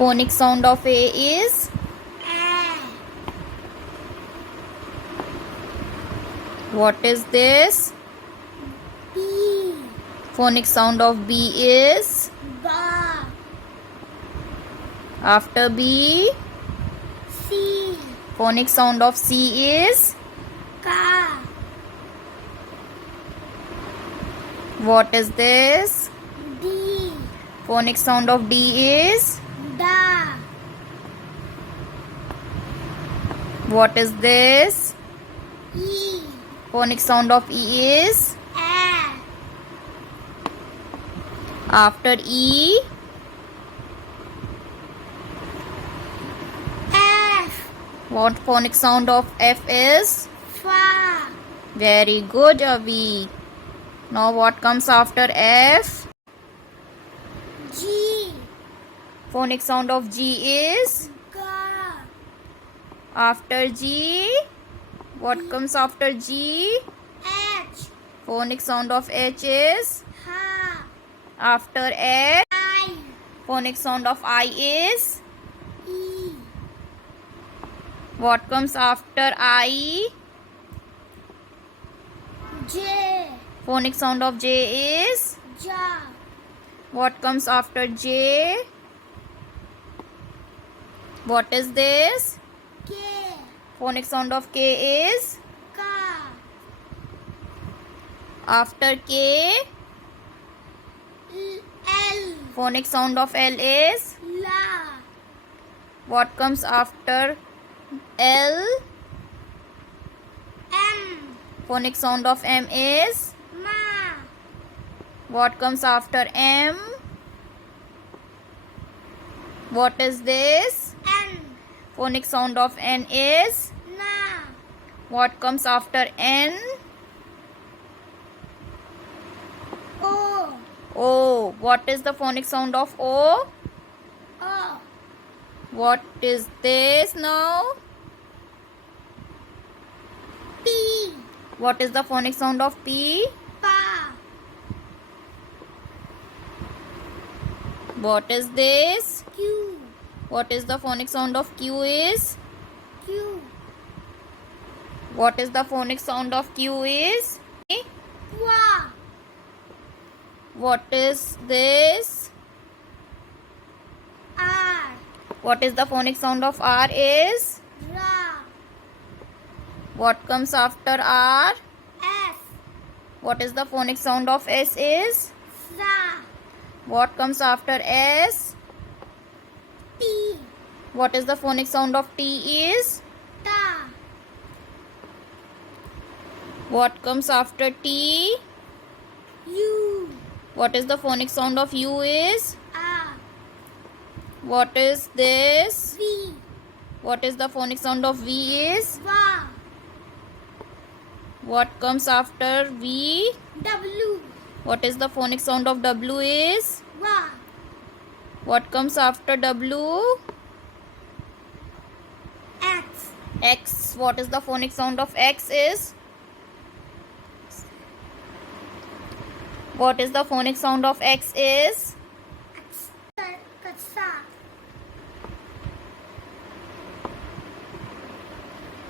Phonic sound of A is what is this? B. Phonic sound of B is Ba. after B. C. Phonic sound of C is Ka. what is this? D. Phonic sound of D is Da. what is this? E. Phonic sound of E is A. after E. F. What phonic sound of F is? Fa. Very good, Avi. Now what comes after F? G. Phonic sound of G is Ga. after G. What comes after G? H. Phonic sound of H is Ha. after H. I. Phonic sound of I is E. what comes after I? J. Phonic sound of J is Ja. what comes after J? What is this? K. Phonic sound of K is Ka. after K. L. Phonic sound of L is La. what comes after L? M. Phonic sound of M is Ma. what comes after M? What is this? N. Phonic sound of N is Na. what comes after N? O. O. What is the phonic sound of O? O. What is this now? P. What is the phonic sound of P? Pa. What is this? Q. What is the phonic sound of Q is? Q. What is the phonic sound of Q is? Qua. What is this? R. What is the phonic sound of R is? Ra. What comes after R? S. What is the phonic sound of S is? Sa. What comes after S? T. What is the phonic sound of T is? Ta. What comes after T? U. What is the phonic sound of U is? A. What is this? V. What is the phonic sound of V is? Va. What comes after V? W. What is the phonic sound of W is? Va. What comes after W? X. X. What is the phonic sound of X is? What is the phonic sound of X is? X. Katsa.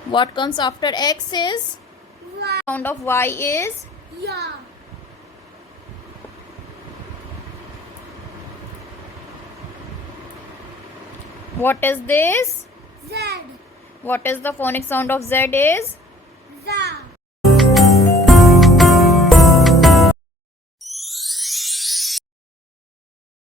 What comes after X is? Va. Sound of Y is? Ya. What is this? Z. What is the phonic sound of Z is? Za.